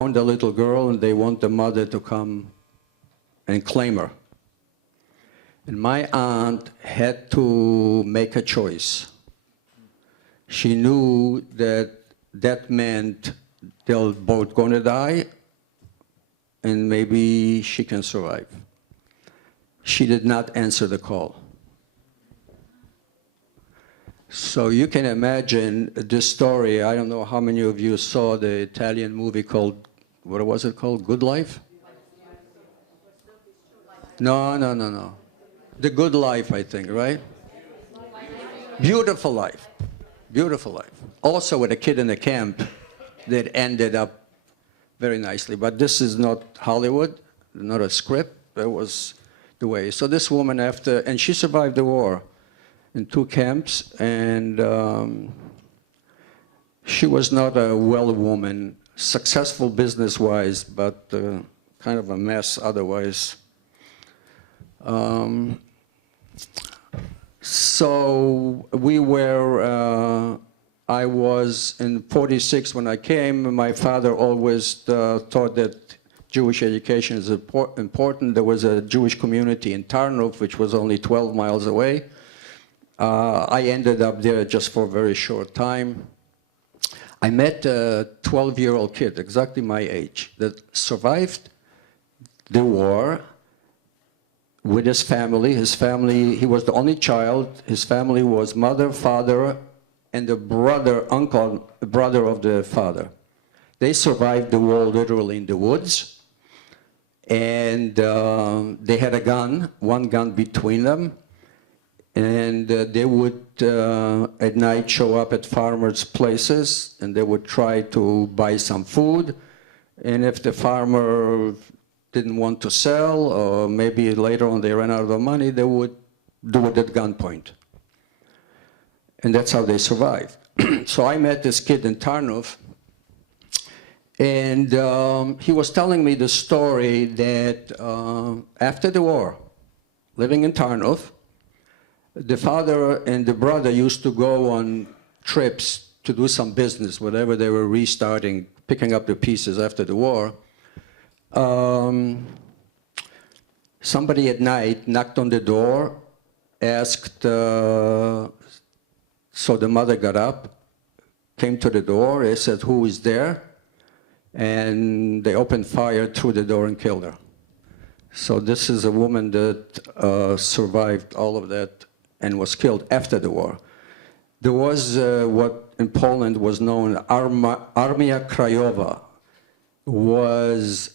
found a little girl and they want the mother to come and claim her. And my aunt had to make a choice. She knew that that meant they're both going to die and maybe she can survive. She did not answer the call. So you can imagine this story. I don't know how many of you saw the Italian movie called, what was it called? Good Life? No. The Good Life, I think, right? Beautiful Life. Beautiful Life. Also with a kid in a camp that ended up very nicely. But this is not Hollywood, not a script. That was the way. So this woman and she survived the war in 2 camps, and she was not a well woman, successful business-wise, but kind of a mess otherwise. So we were, I was in 46 when I came. My father always thought that Jewish education is important. There was a Jewish community in Tarnów, which was only 12 miles away. I ended up there just for a very short time. I met a 12-year-old kid, exactly my age, that survived the war with his family. His family, he was the only child. His family was mother, father, and the brother of the father. They survived the war literally in the woods. And they had a gun, one gun between them. And they would, at night, show up at farmers' places, and they would try to buy some food. And if the farmer didn't want to sell, or maybe later on they ran out of the money, they would do it at gunpoint. And that's how they survived. So I met this kid in Tarnów, and he was telling me the story that after the war, living in Tarnów, the father and the brother used to go on trips to do some business, whatever they were restarting, picking up the pieces after the war. Somebody at night knocked on the door, asked, so the mother got up, came to the door, they said, "Who is there?" And they opened fire through the door and killed her. So this is a woman that survived all of that and was killed after the war. There was what in Poland was known Armia Krajowa. Was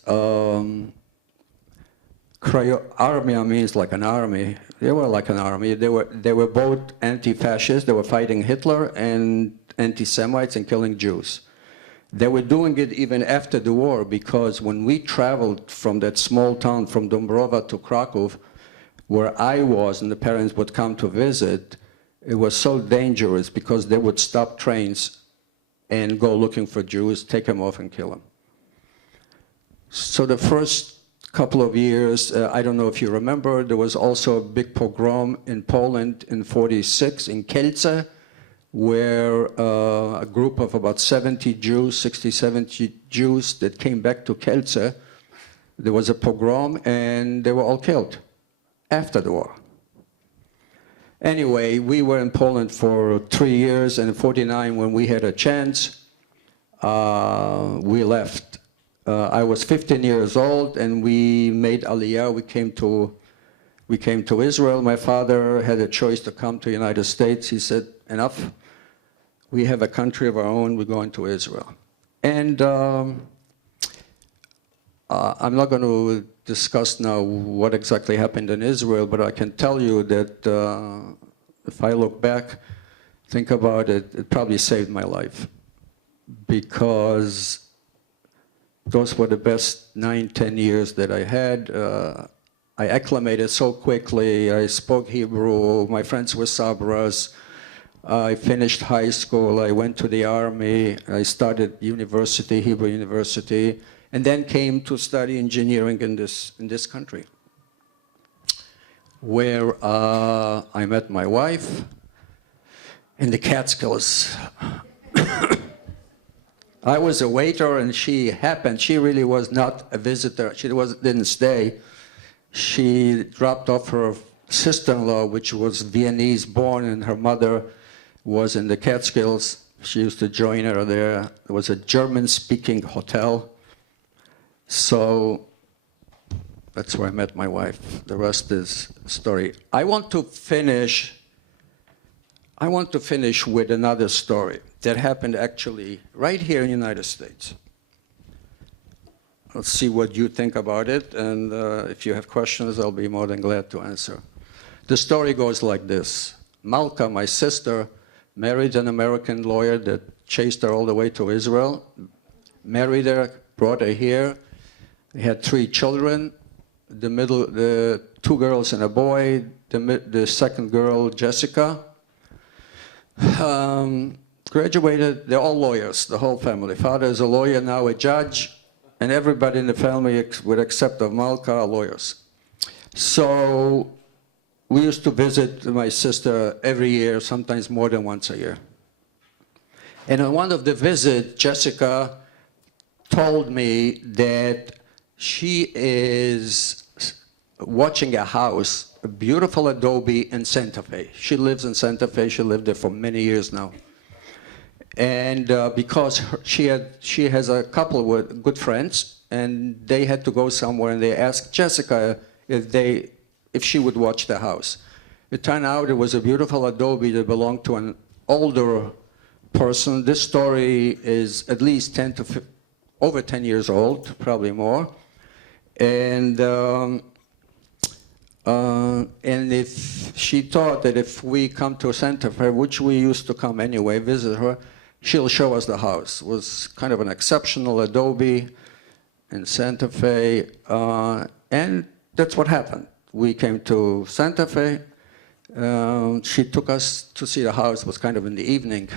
Armia means like an army. They were like an army. They were both anti-fascists. They were fighting Hitler and anti-Semites and killing Jews. They were doing it even after the war, because when we traveled from that small town, from Dąbrowa to Kraków, where I was, and the parents would come to visit, it was so dangerous because they would stop trains and go looking for Jews, take them off and kill them. So the first couple of years, I don't know if you remember, there was also a big pogrom in Poland in 46 in Kielce, where a group of about 70 Jews, 60, 70 Jews that came back to Kielce, there was a pogrom and they were all killed after the war. Anyway, we were in Poland for 3 years, and in 49, when we had a chance, we left. I was 15 years old, and we made Aliyah. We came to Israel. My father had a choice to come to the United States. He said, "Enough. We have a country of our own. We're going to Israel." And I'm not going to discuss now what exactly happened in Israel, but I can tell you that if I look back, think about it, it probably saved my life, because those were the best 9, 10 years that I had. I acclimated so quickly. I spoke Hebrew. My friends were Sabras. I finished high school. I went to the army. I started university, Hebrew University, and then came to study engineering in this country, where I met my wife in the Catskills. I was a waiter, and she really was not a visitor. She didn't stay. She dropped off her sister-in-law, which was Viennese born, and her mother was in the Catskills. She used to join her there. It was a German-speaking hotel. So that's where I met my wife. The rest is story. I want to finish with another story that happened actually right here in the United States. Let's see what you think about it, and if you have questions, I'll be more than glad to answer. The story goes like this. Malka, my sister, married an American lawyer that chased her all the way to Israel, married her, brought her here. They had 3 children, the 2 girls and a boy, the second girl, Jessica. Graduated, they're all lawyers, the whole family. Father is a lawyer, now a judge, and everybody in the family, with except of Malka, are lawyers. So we used to visit my sister every year, sometimes more than once a year. And on one of the visits, Jessica told me that she is watching a house, a beautiful adobe in Santa Fe. She lives in Santa Fe. She lived there for many years now. And because she has a couple with good friends, and they had to go somewhere, and they asked Jessica if she would watch the house. It turned out it was a beautiful adobe that belonged to an older person. This story is at least over 10 years old, probably more. And if she thought that if we come to Santa Fe, which we used to come anyway, visit her, she'll show us the house. It was kind of an exceptional adobe in Santa Fe, and that's what happened. We came to Santa Fe. She took us to see the house. It was kind of in the evening.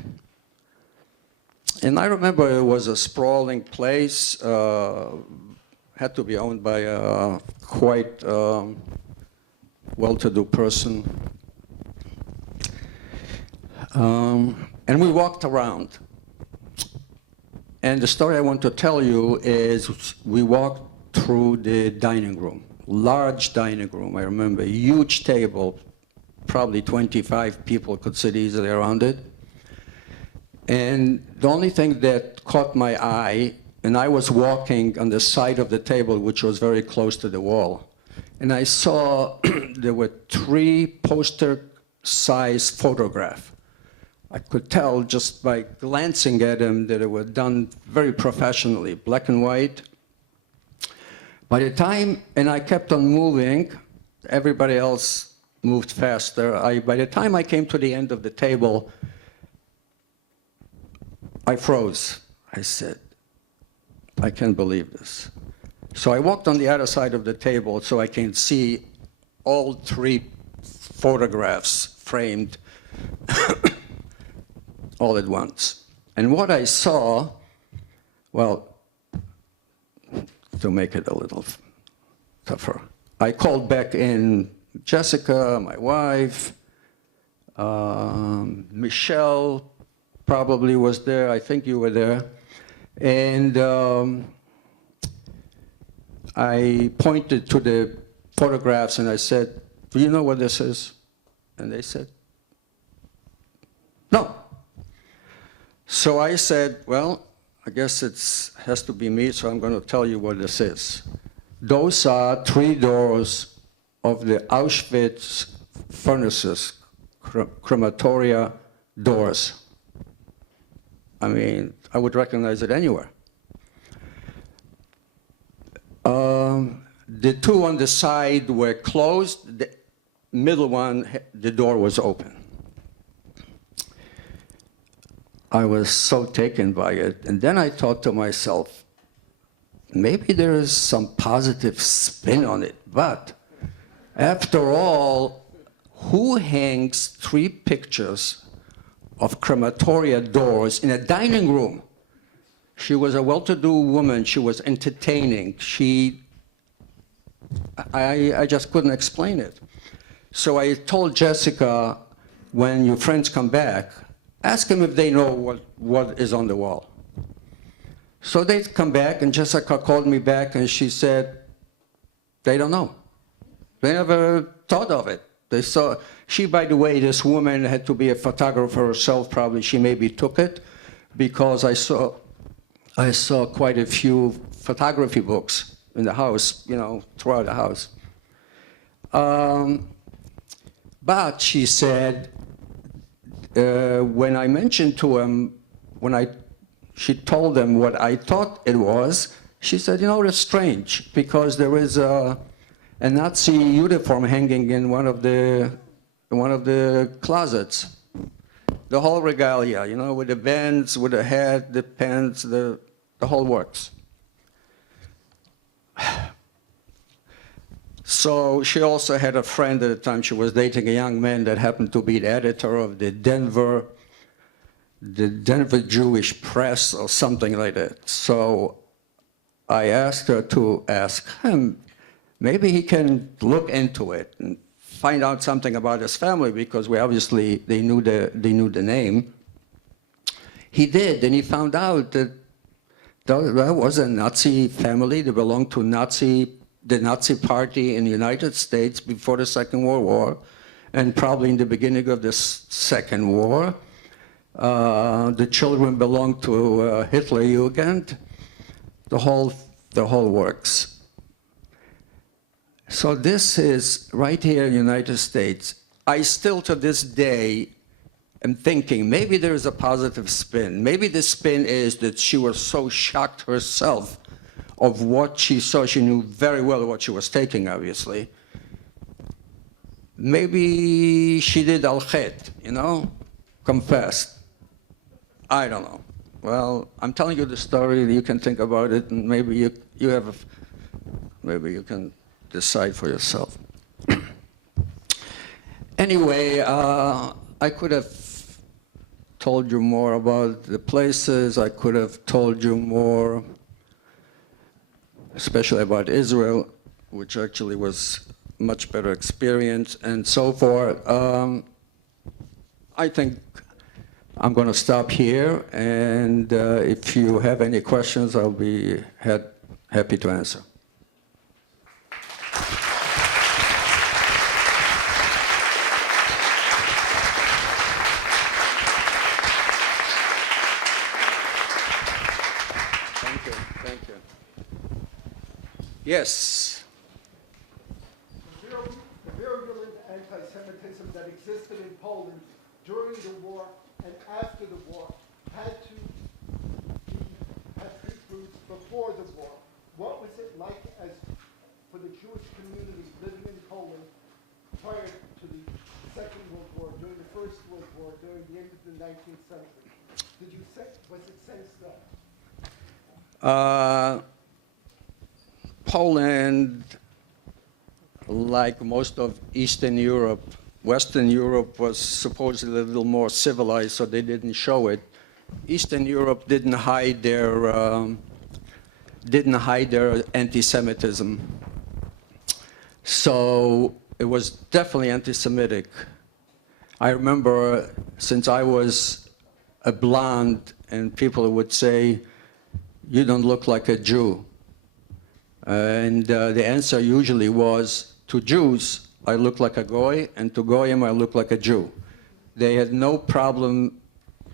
And I remember it was a sprawling place, had to be owned by a quite well-to-do person. And we walked around. And the story I want to tell you is we walked through the dining room, large dining room. I remember a huge table, probably 25 people could sit easily around it. And the only thing that caught my eye, and I was walking on the side of the table, which was very close to the wall, and I saw there were 3 poster-sized photographs. I could tell just by glancing at them that they were done very professionally, black and white. By the time, and I kept on moving, everybody else moved faster. By the time I came to the end of the table, I froze. I said, I can't believe this. So I walked on the other side of the table so I can see all 3 photographs framed all at once. And what I saw, well, to make it a little tougher, I called back in Jessica, my wife, Michelle probably was there. I think you were there. And I pointed to the photographs and I said, do you know what this is? And they said, no. So I said, well, I guess it has to be me, so I'm going to tell you what this is. Those are 3 doors of the Auschwitz furnaces, crematoria doors. I mean, I would recognize it anywhere. The 2 on the side were closed. The middle one, the door was open. I was so taken by it. And then I thought to myself, maybe there is some positive spin on it. But after all, who hangs 3 pictures of crematoria doors in a dining room? She was a well-to-do woman. She was entertaining. I just couldn't explain it. So I told Jessica, when your friends come back, ask them if they know what is on the wall. So they come back, and Jessica called me back, and she said, they don't know. They never thought of it. They saw, she, by the way, this woman had to be a photographer herself, probably. She maybe took it, because I saw quite a few photography books in the house, you know, throughout the house. But she said, when I mentioned to him, she told them what I thought it was, she said, you know, it's strange, because there is a Nazi uniform hanging in one of the closets. The whole regalia, you know, with the bands, with the hat, the pants, the whole works. So she also had a friend at the time. She was dating a young man that happened to be the editor of the Denver Jewish Press or something like that. So I asked her to ask him, maybe he can look into it and find out something about his family, because we obviously, they knew the name. He did, and he found out that that was a Nazi family. They belonged to the Nazi Party in the United States before the Second World War, and probably in the beginning of the Second War. The children belonged to Hitler Jugend, the whole works. So this is right here in the United States. I still, to this day, am thinking maybe there is a positive spin. Maybe the spin is that she was so shocked herself of what she saw. She knew very well what she was taking, obviously. Maybe she did al-khet, you know, confessed. I don't know. Well, I'm telling you the story. You can think about it, and maybe maybe you can decide for yourself. Anyway, I could have told you more about the places. I could have told you more, especially about Israel, which actually was much better experience, and so forth. I think I'm going to stop here, and if you have any questions, I'll be happy to answer. Thank you. Yes. The virulent anti-Semitism that existed in Poland during the war and after the war had its roots before the war. What was it like for the Jewish community living in Poland prior to the Second World War, during the First World War, during the end of the 19th century? Was it sensed then? Poland, like most of Eastern Europe, Western Europe was supposedly a little more civilized, so they didn't show it. Eastern Europe didn't hide their anti-Semitism. So it was definitely anti-Semitic. I remember, since I was a blonde, and people would say, "You don't look like a Jew." And the answer usually was, to Jews, I look like a Goy, and to Goyim, I look like a Jew. They had no problem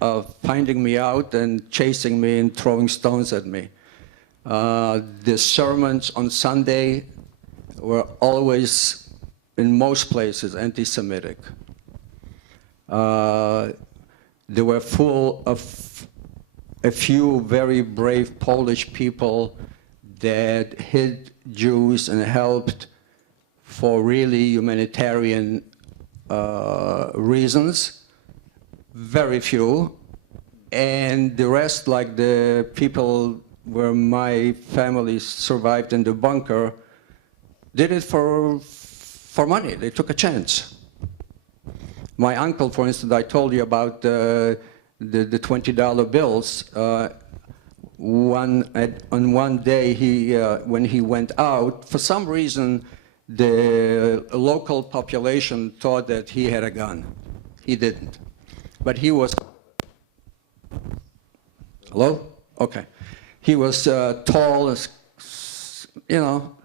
of finding me out and chasing me and throwing stones at me. The sermons on Sunday were always, in most places, anti-Semitic. They were full of a few very brave Polish people that hid Jews and helped for really humanitarian reasons. Very few. And the rest, like the people where my family survived in the bunker, did it for money. They took a chance. My uncle, for instance, I told you about the $20 bills. On one day, when he went out, for some reason, the local population thought that he had a gun. He didn't. But he was... Hello? Okay. He was tall, you know,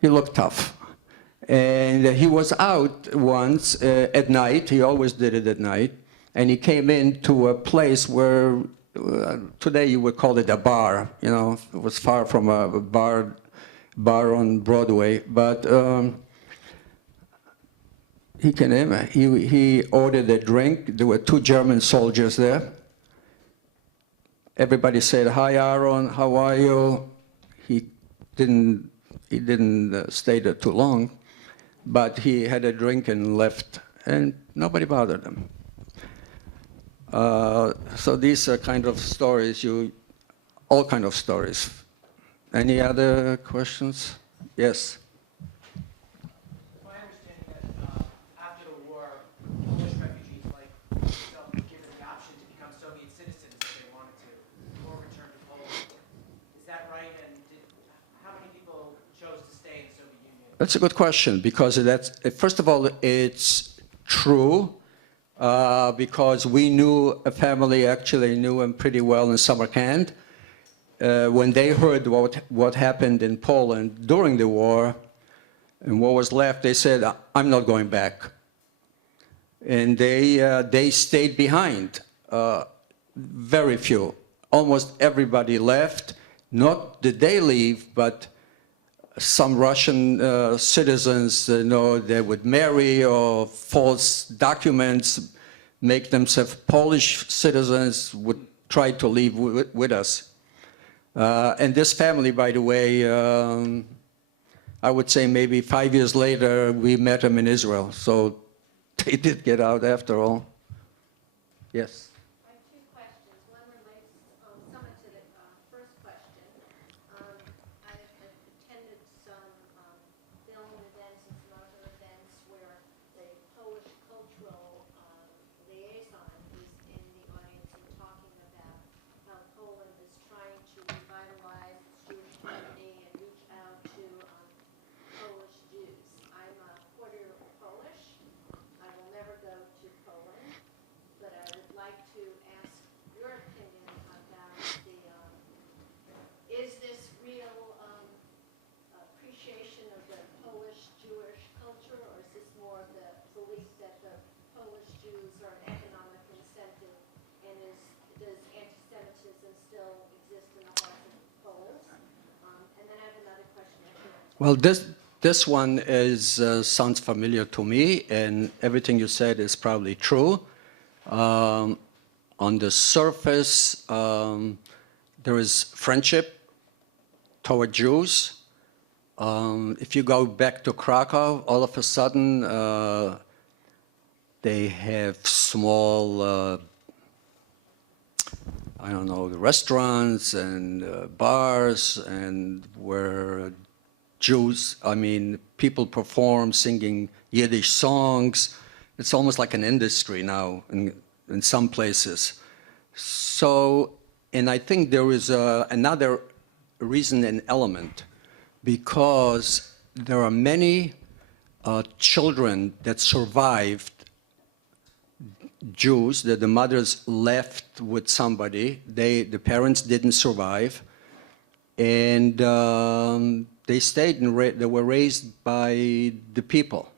he looked tough. And he was out once at night, he always did it at night, and he came into a place where today you would call it a bar, you know, it was far from a bar on Broadway, but he came in, he ordered a drink. There were 2 German soldiers there. Everybody said, "Hi, Aaron, how are you?" He didn't stay there too long, but he had a drink and left, and nobody bothered him. So these are kind of stories, all kind of stories. Any other questions? Yes. My understanding that after the war, Polish refugees like yourself were given the option to become Soviet citizens if they wanted to, or return to Poland. Is that right? And how many people chose to stay in the Soviet Union? That's a good question, because first of all, it's true, because we knew a family, actually knew him pretty well in Samarkand. When they heard what happened in Poland during the war and what was left, they said, "I'm not going back." And they stayed behind. Very few. Almost everybody left. Not did they leave, but some Russian citizens, they would marry or false documents, make themselves Polish citizens, would try to leave with us. And this family, by the way, I would say maybe 5 years later, we met them in Israel. So they did get out after all. Yes? I have 2 questions. One relates somewhat to the first question. I've attended some film events and some other events where the Polish cultural liaison is in the audience and talking about how Poland is trying to revitalize its Jewish community and reach out to Polish Jews. I'm a quarter Polish. I will never go to Poland, but I would like to ask your opinion about is this real appreciation of the Polish Jewish culture, or is this more of the belief that the Polish Jews are an economic incentive, and does anti-Semitism still exist in the hearts of Poles? And then I have another question. Well, this one sounds familiar to me, and everything you said is probably true. On the surface, there is friendship toward Jews. If you go back to Krakow, all of a sudden, they have small, I don't know, restaurants and bars, and where Jews, people perform singing Yiddish songs. It's almost like an industry now in some places. So, and I think there is another reason and element, because there are many children that survived, Jews, that the mothers left with somebody. The parents didn't survive, and they stayed and they were raised by the people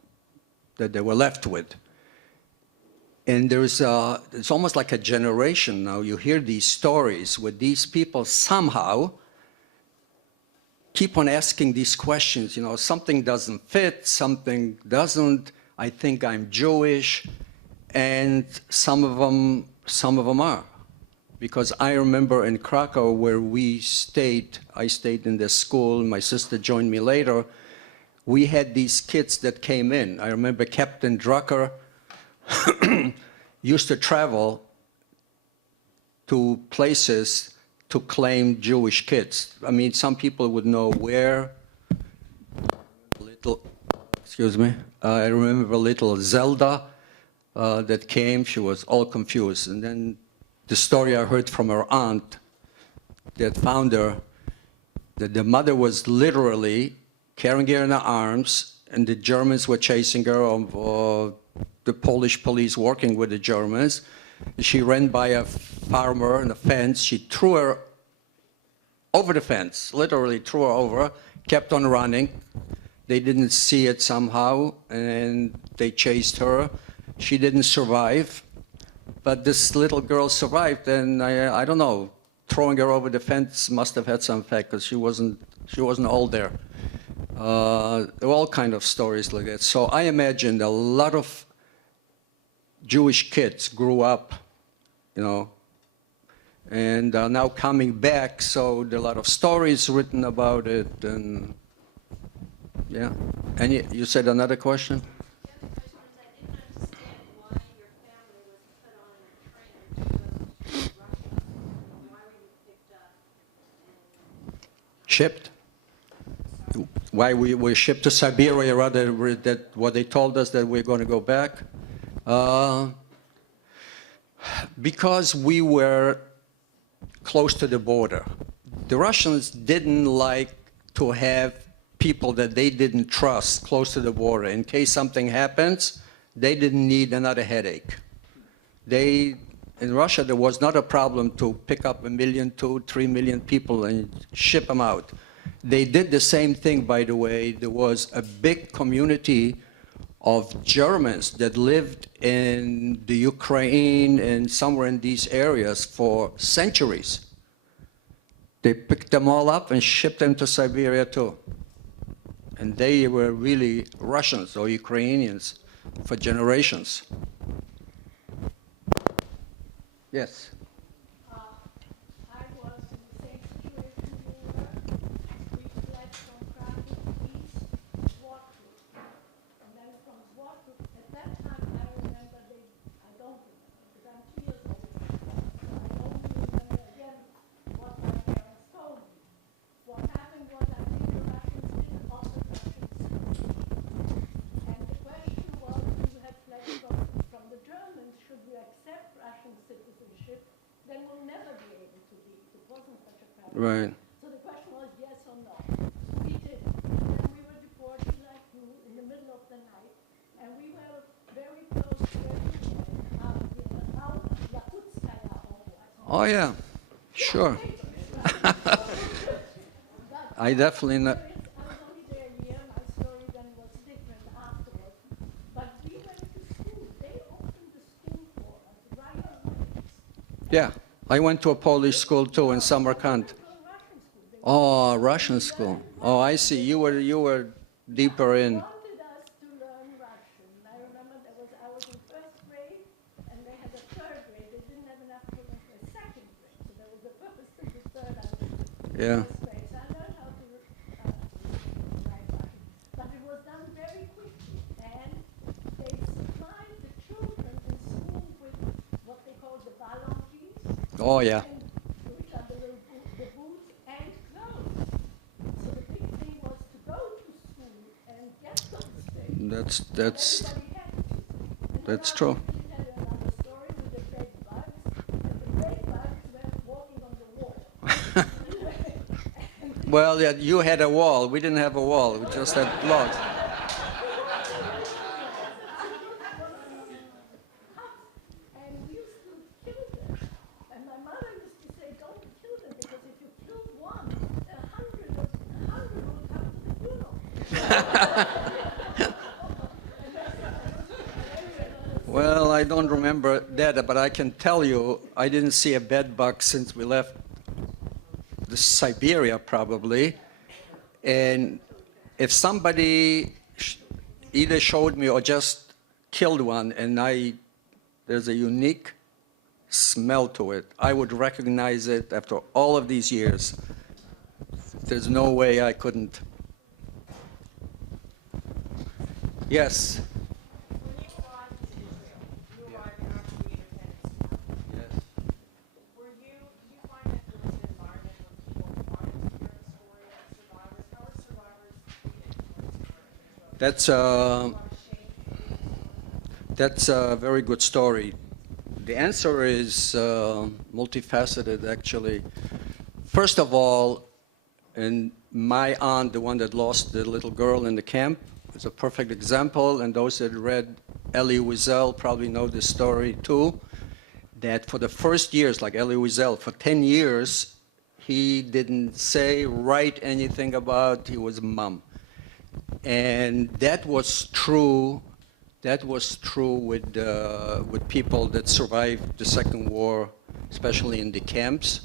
that they were left with. And it's almost like a generation now. You hear these stories where these people somehow keep on asking these questions. Something doesn't fit, something doesn't. I think I'm Jewish, and some of them are. Because I remember in Krakow where I stayed in this school, my sister joined me later, we had these kids that came in. I remember Captain Drucker used to travel to places to claim Jewish kids. Some people would know where. I remember little Zelda that came. She was all confused. And then the story I heard from her aunt that found her, that the mother was literally carrying her in her arms, and the Germans were chasing her, or the Polish police working with the Germans. She ran by a farmer in a fence. She threw her over the fence, literally threw her over, kept on running. They didn't see it somehow, and they chased her. She didn't survive, but this little girl survived, and I don't know, throwing her over the fence must have had some effect, because she wasn't old there. There were all kind of stories like that. So I imagine a lot of Jewish kids grew up, you know, and are now coming back, so there are a lot of stories written about it, and yeah. And you said another question? The other question was, I didn't understand why your family was put on a train to go to Russia. Why were you picked up and Shipped? Why we were shipped to Siberia rather than what they told us that we're going to go back? Because we were close to the border. The Russians didn't like to have people that they didn't trust close to the border. In case something happens, they didn't need another headache. In Russia, there was not a problem to pick up 1 million, 2, 3 million people and ship them out. They did the same thing, by the way. There was a big community of Germans that lived in the Ukraine and somewhere in these areas for centuries. They picked them all up and shipped them to Siberia too. And they were really Russians or Ukrainians for generations. Yes? I was in the same situation you were. We fled from Prague east, Zwartwood. And then from Zwartwood, at that time I remember I don't remember, because I'm 2 years old. So I only remember again what my parents told me. What happened was, I think the Russians didn't offer Russian citizenship. And the question was, we had fled from the Germans, should we accept Russian citizenship? Then we'll never be able to leave. It wasn't such a problem. Right. So the question was yes or no. We did. And then we were deported like you in the middle of the night. And we were very close to Yakutskaya Oblast. Oh, yeah. Sure. I definitely know. I was only there a year. My story then was different afterwards. But we went to school. They opened the school for us right away. Yeah. I went to a Polish school too in Samarkand. Oh, Russian school. Oh, I see. You were deeper They in. wanted us to learn Russian. I remember I was in first grade, and they had a third grade. They didn't have enough children for a second grade, so there was the first and the third. I was in Yeah. first grade, so I learned how to write Russian. But it was done very quickly, and they supplied the children in school with what they call the balonkies. Oh, yeah. Which are the boots and clothes. So the big thing was to go to school and get those things. That's Everybody had to. That's true. Let me tell you another story with the bed bugs. And the bed bugs were walking on the wall. well, yeah, you had a wall. We didn't have a wall. We just had logs. And we used to kill them. And my mother used to say, don't kill them, because if you kill one, 100 will come to the funeral. Well, I don't remember that, but I can tell you, I didn't see a bed bug since we left Siberia, probably. And if somebody either showed me or just killed one, and there's a unique smell to it, I would recognize it after all of these years. There's no way I couldn't. Yes. When you arrived in Israel, you arrived in our Creator Tennis. Yes. Did you find that there was an environment where people wanted to hear the story of survivors? How were survivors treated towards Israel? That's a very good story. The answer is multifaceted, actually. First of all, and my aunt, the one that lost the little girl in the camp, is a perfect example, and those that read Elie Wiesel probably know this story too, that for the first years, like Elie Wiesel, for 10 years, he didn't say, write anything about. He was mum. And that was true. That was true with people that survived the Second War, especially in the camps.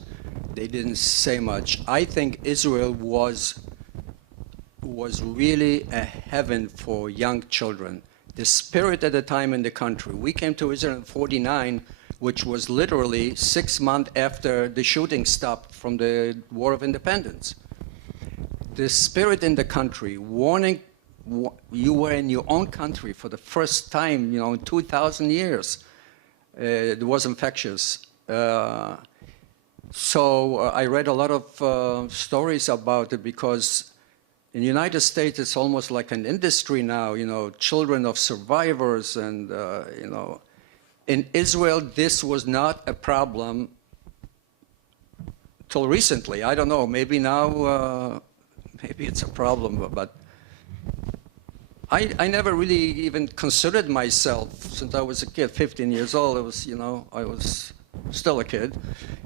They didn't say much. I think Israel was really a heaven for young children. The spirit at the time in the country. We came to Israel in '49, which was literally 6 months after the shooting stopped from the War of Independence. The spirit in the country, you were in your own country for the first time, in 2,000 years. It was infectious. So I read a lot of stories about it, because in the United States, it's almost like an industry now, children of survivors, and, in Israel, this was not a problem till recently. I don't know, maybe now, maybe it's a problem, but I never really even considered myself, since I was a kid, 15 years old, I was still a kid,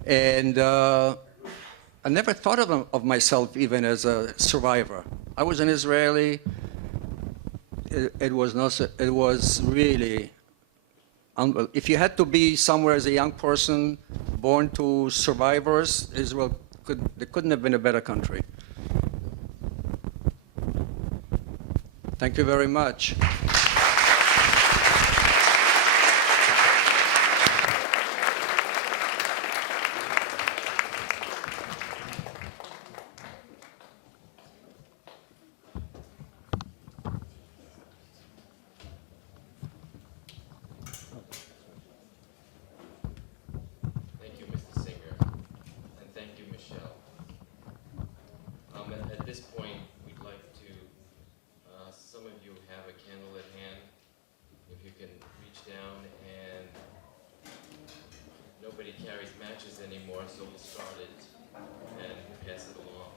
and I never thought of myself even as a survivor. I was an Israeli. It was really, if you had to be somewhere as a young person, born to survivors, Israel there couldn't have been a better country. Thank you very much. Thank you, Mr. Singer, and thank you, Michelle. At this point, we'd like to, some of you have a candle at hand. If you can reach down, and nobody carries matches anymore, so we'll start it and pass it along.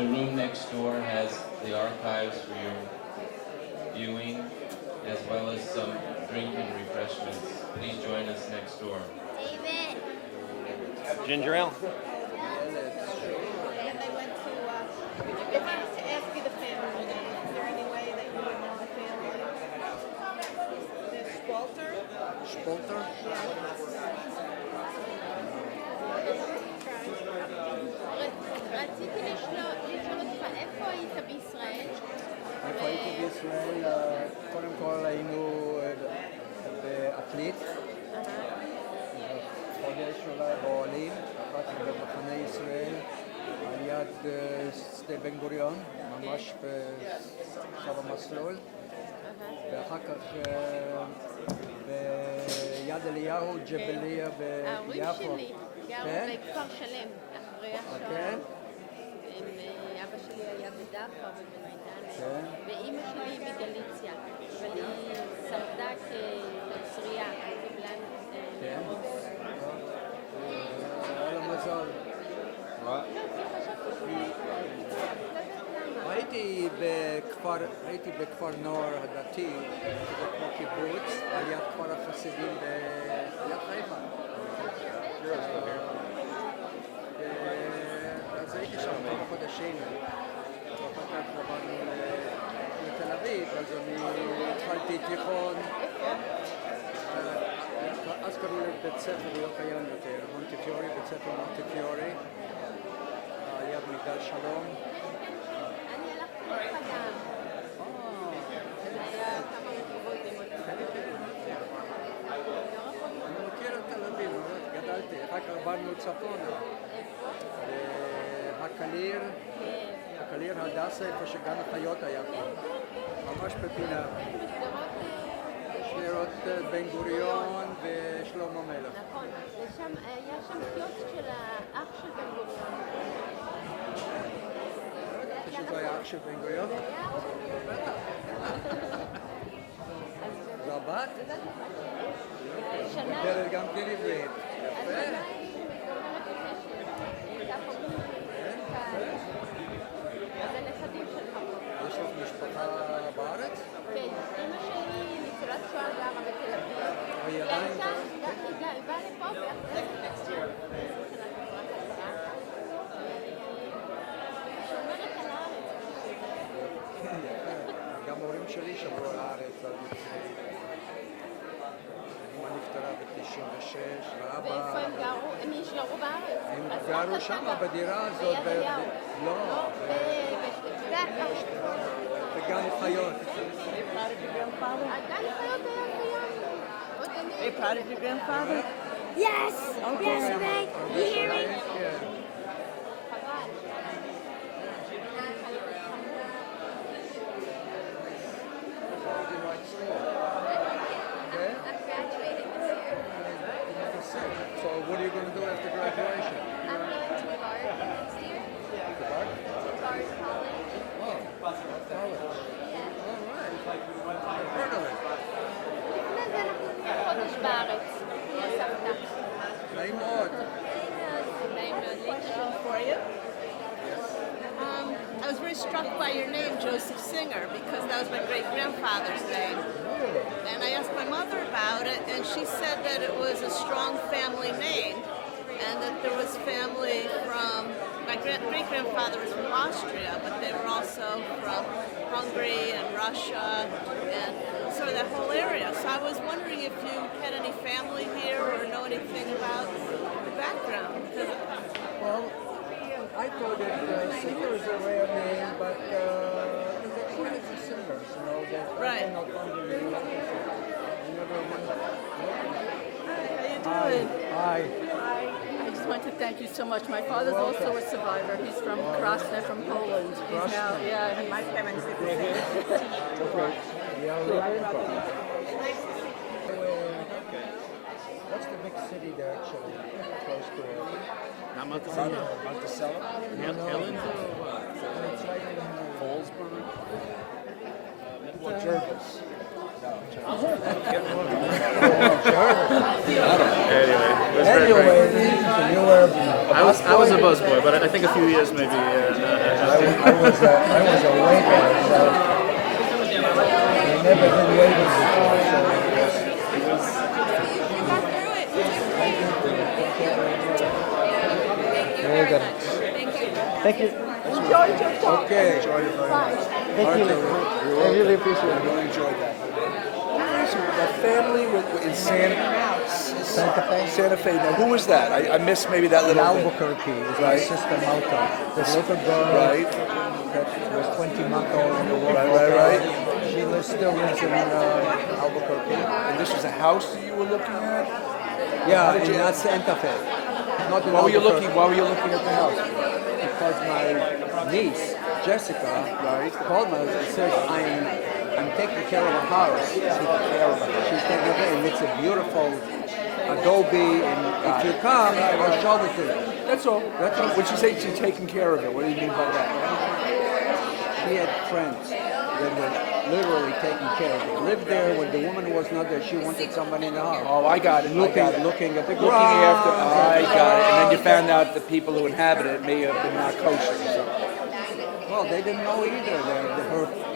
The room next door has the archives for your viewing, as well as some drink and refreshments. Please join us next door. David. Ginger ale. I went to, if I was to ask you the family name, is there any way that you would know the family? There's Walter. Spolter? רציתי לשאול אותך, איפה היית בישראל? איפה הייתי בישראל? קודם כל היינו בעתלית, חודש אולי באוהלים, אחר כך במחנה ישראל, על יד שדה בן גוריון, ממש בסוף המסלול, ואחר כך ביד אליהו, ג'בליה ההורים ביפו. שלי גרו כן? בכפר שלם, אחרי השואה. כן? אבא שלי היה בדאחה ובמידן, כן. ואימא שלי מגליציה, אבל היא שרדה כנוצרייה, קיבלה כן. נרוץ. היה לו מזל. הייתי בכפר נוער הדתי, שזה כמו קיבוץ, על יד כפר החסידים ביד חיפה. אז הייתי שם כמה חודשים, ואחר כך עברנו לתל אביב, אז אני התחלתי תיכון. אז קראו לבית ספר לא קיים יותר, מונטיפיורי, בית ספר מונטיפיורי, על יד מגדל שלום. אני הלכתי לחדם, זה היה כמה רחובות עם אותי. אני מכיר את תל אביב, גדלתי, אחר כך עברנו צפונה. הקליר, הקליר הדסה, איפה שגן החיות היה פה, ממש בפינה. שדרות בן גוריון ושלמה מלך. נכון, ושם היה שם קיוסק של האח של בן גוריון. שזה היה אח של בן גוריון? זה היה אח של בן גוריון. זו הבת? שנה מדברת גם כן עברית. יפה. השנה היא מתגוררת בקשר. היא הייתה פה אז הנכדים שלך פה. יש לך משפחה בארץ? כן, אמא שלי ניצולת שואה גרה בתל אביב. היא היא עדיין הייתה, פה? היא באה לפה ואחרי זה חזרה. שומרת על הארץ. גם ההורים שלי שמרו על הארץ עד לפני. אמא נפטרה ב-96, ואיפה ואבא... הם גרו? הם נשארו בארץ. הם אז גרו רק שם, אתה גר. בדירה הזאת. ביד אליהו. לא, בגן חיות. הגן חיות היה קיים. עוד אני. Are you proud of your grandfather? Yes! Yes, Meg! You hear me? כן. I'm graduating this year. So what are you going to do after graduation? I'm going to Bard next year. To Bard? To Bard College. Oh, college. Yeah. All right. I've heard of it. לפני זה אנחנו נהיה חודש בארץ. נהיה סבתא. נעים מאוד. נעים מאוד. Question for you. I was very struck by your name, Joseph Singer, because that was my great-grandfather's name. And I asked my mother about it, and she said that it was a strong family name, and that there was family from, my great-grandfather was from Austria, but they were also from Hungary and Russia, and sort of that whole area. So I was wondering if you had any family here or know anything about the background. Well, I thought that singer is a rare name, but there's a quite a few singers, you know, that Right. I not found in the never went. How you doing? Hi. I just want to thank you so much. My father's also a survivor. He's from Krasny, from Poland. He's now, yeah, my parents did the same. Okay. Yeah, where are you from? What's the big city there actually, close to it? Not Monticello. Monticello? No, no. Ellens or what? It's right in the middle. Colesburg? Jervis. Anyway, it was very Anyway, great. so you were a I was a busboy? busboy, but I think a few years maybe. I was a waiter, so I never did waiting before. Very good. Thank you. Okay. Thank you. I really appreciate it. I really enjoyed that. That family in Santa Fe? Santa Fe. Now, who was that? I missed maybe that In little bit. Albuquerque is my Right. sister Malta. This little girl Right. that was 20 months old in the world. Right. She still lives in Albuquerque. And this was a house that you were looking at? Yeah, in not Santa Fe. Not in Why were you Albuquerque. looking at the house? Because my niece, Jessica, called me and said, I'm taking care of a house. She's taking care, and it's a beautiful adobe, and if you come, I'll show it to you. That's all. That's all. When you say she's taking care of it, what do you mean by that? She had friends that were literally taking care of it. Lived there when the woman was not there. She wanted somebody in the house. Oh, I got it. Looking at the Looking garage. after. I got it. And then you found out the people who inhabited it may have been not kosher. So. Well, they didn't know either.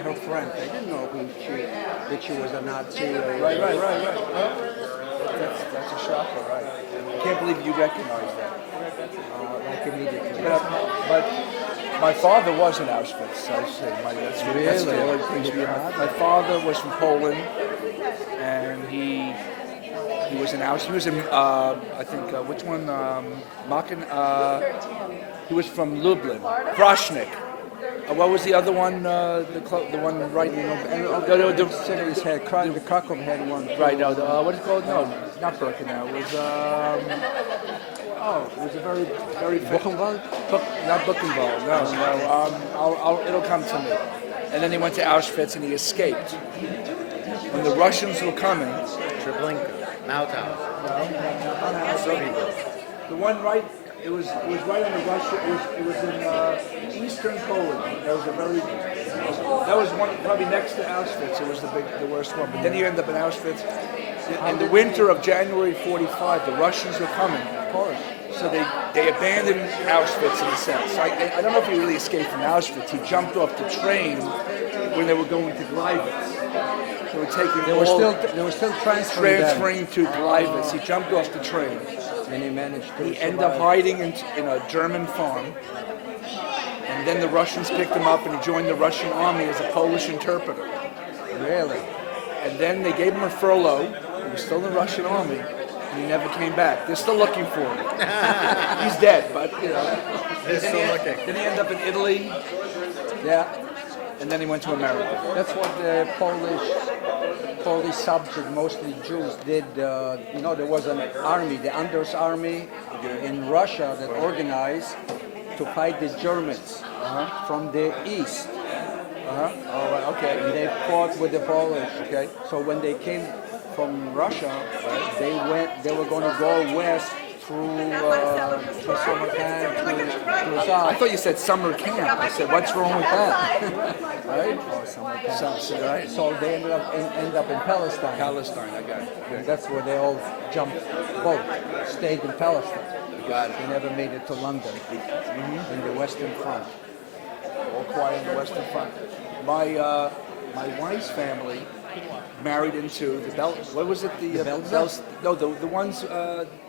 Her friend. They didn't know that she was a Nazi. Right. That's a shocker, right? I can't believe you recognize that. Like immediately. But my father was in Auschwitz. I say, that's Really? what brings me in. My father was from Poland, and he was in Auschwitz. He was in I think which one? Machen. He was from Lublin, Proshnik. What was the other one? The one right. The cities had the Krakow had one. Right. No. What is it called? No, not Birkenau. It was. It was a very Buchenwald? Not Buchenwald. No. It'll come to me. And then he went to Auschwitz and he escaped. When the Russians were coming. Treblinka, Mautow. The one right. It was right on the Russia. It was in eastern Poland. That was one probably next to Auschwitz. It was the worst one. But then you end up in Auschwitz. In the winter of January '45, the Russians were coming. Of course. So they abandoned Auschwitz in a sense. I don't know if he really escaped from Auschwitz. He jumped off the train when they were going to Gleiwitz. They were taking. They were still transferring to Gleiwitz. He jumped off the train. And he managed to. He ended up hiding in a German farm. And then the Russians picked him up and he joined the Russian army as a Polish interpreter. Really? And then they gave him a furlough. He was still in the Russian army. And he never came back. They're still looking for him. He's dead, but you know. They're still looking. Then he ended up in Italy. Yeah. And then he went to America. That's what the Polish subject, mostly Jews, did. There was an army, the Anders army in Russia that organized to fight the Germans from the east. All right, okay. And they fought with the Polish. Okay. So when they came from Russia, they were going to go west through Samarkand to south. I thought you said summer camp. I said, what's wrong with that? Right? Right. So they ended up in Palestine. Palestine, I got it. And that's where they all jumped, both stayed in Palestine. Got it. They never made it to London in the Western Front. All quiet on the Western Front. My wife's family married into the what was it? The Belzers? No, the ones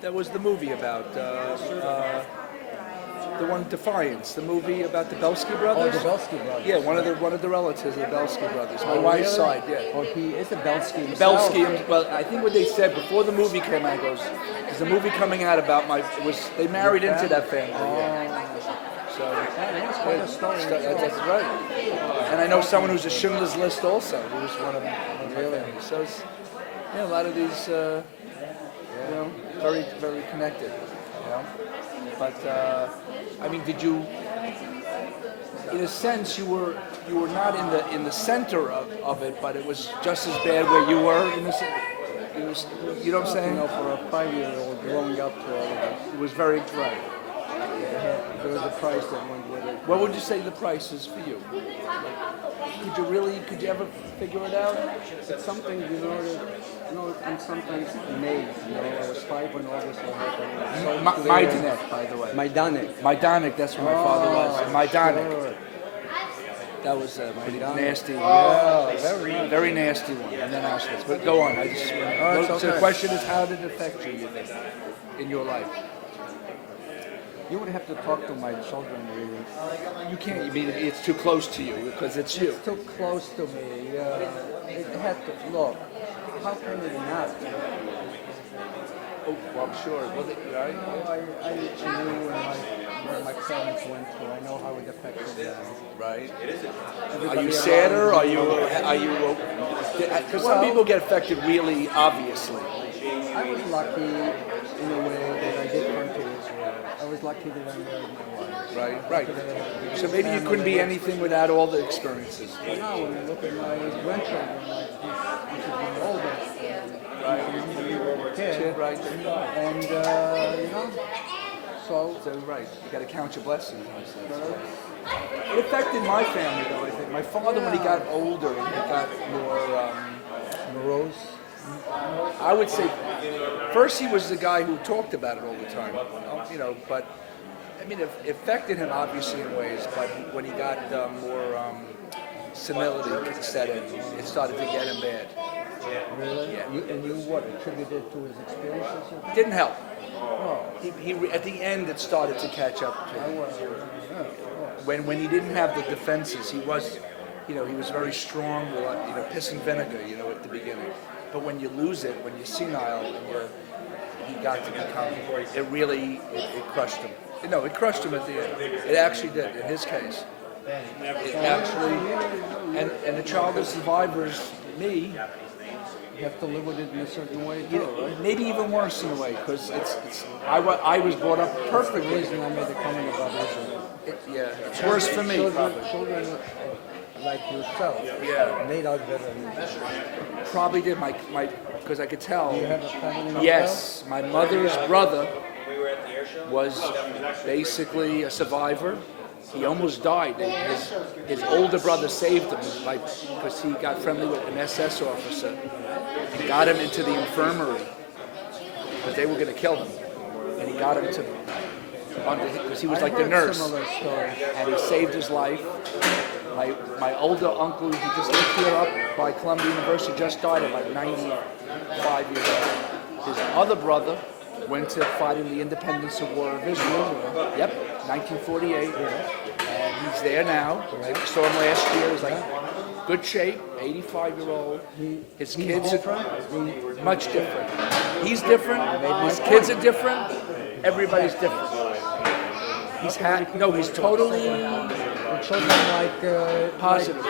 that was the movie about the one Defiance, the movie about the Belsky Oh, brothers. the Belsky brothers. Yeah, one of the relatives of the Belsky brothers. My Oh, wife's really? side, yeah. Oh, he is a Belsky himself. Belsky, well, I think what they said before the movie came out goes, there's a movie coming out about they married into that family. Yeah. So That's quite a story. that's right. And I know someone who's a Schindler's List also, who was one of them. Really? So it's, a lot of these, very, very connected. But I mean, did you? In a sense, you were not in the center of it, but it was just as bad where you were. You know what I'm saying? For a 5-year-old growing up to all of this, It was very right. there was a price that went with it. What would you say the price is for you? Could you ever figure it out? It's something, I'm sometimes amazed, I was 5 when all this was happening. So clear. Majdanek, by the way. Majdanek. Majdanek, that's where my father was. Majdanek. Sure. That was a pretty Majdanek. nasty one. Yeah, very nice. Very nasty one. And then Auschwitz. But go on. it's So the okay. question is, how did it affect you think, in your life? You would have to talk to my children, really. You can't. You mean it's too close to you because it's you. It's too close to me. It had to, look, how can it not? Oh, well, I'm sure. Was it right? I knew where my parents went through. I know how it affected them. Right. Are Everybody you sadder? around Are you? Because some people get affected really obviously. I was lucky in a way that I did come to Israel. I was lucky that I married my wife. Right. So maybe you couldn't be anything without all the experiences. But now when I look at my grandchildren, this is my oldest, kid, Right. and so So right, you got to count your blessings. It affected my family though. I think my father, when he got older, he got more morose. I would say, first he was the guy who talked about it all the time, but I mean, it affected him obviously in ways, but when he got more senility set in, it started to get him bad. Really? Yeah. And you what, attributed to his experiences? It didn't help. Oh, He at the end, it started to catch up to I him. was. When he didn't have the defenses, he was very strong, piss and vinegar, at the beginning. But when you lose it, when you're senile, he got to become, it crushed him. It crushed him at the end. It actually did, in his case. It actually, and the child of survivors, me, You have to live with it in a certain way too, right? maybe even worse in a way, because I was brought up The perfectly. reason I made a comment about Israel. It's worse for me, probably. Children like yourself made out better than you. Probably did, because I could tell. Do you have a family? Yes, my mother's brother was basically a survivor. He almost died. His older brother saved him, because he got friendly with an SS officer and got him into the infirmary because they were going to kill him. And he got him to because he was like the nurse, Similar story. and he saved his life. My older uncle, who just lived here up by Columbia University, just died at like 95 years old. His other brother went to fight in the independence war of Israel. Yep, 1948. And he's there now. I saw him last year. He's like good shape, 85-year-old. His kids are much different. He's different. His kids are different. Everybody's different. He's totally The children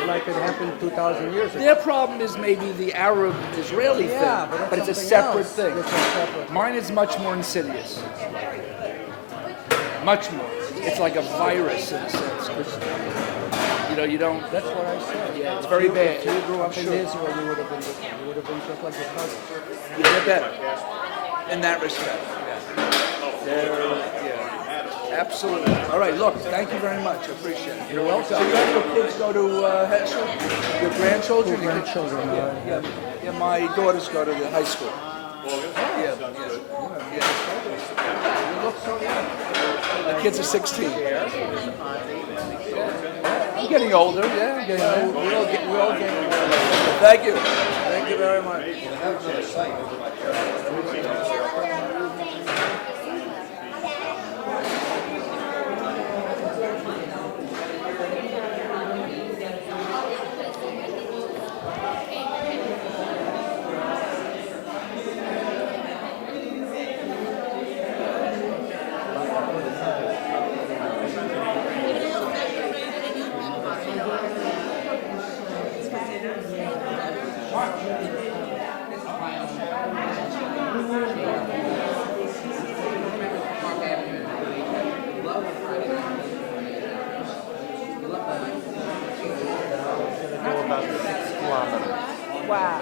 like it happened 2,000 years ago. Their problem is maybe the Arab-Israeli Yeah, thing, but it's a that's separate something thing. else. It's a separate- Mine is much more insidious. Much more. It's like a virus in a sense. 'Cause, you don't. That's what I said. Yeah, it's very bad. If you grew up in Sure. Israel, you would have been different. You would have been just like your cousins. Yeah, they're better in that respect. Yeah, absolutely. All right, look, thank you very much. I appreciate it. You're welcome. So you have your kids go to HaShoah? Your grandchildren? Two grandchildren, Yeah, my daughters go to the high school. Yeah. You look so young. The kids are 16. I'm getting older. Yeah, I'm getting older. We're all getting older. Thank you. Thank you very much. Wow.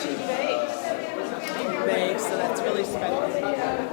She bakes, so that's really special.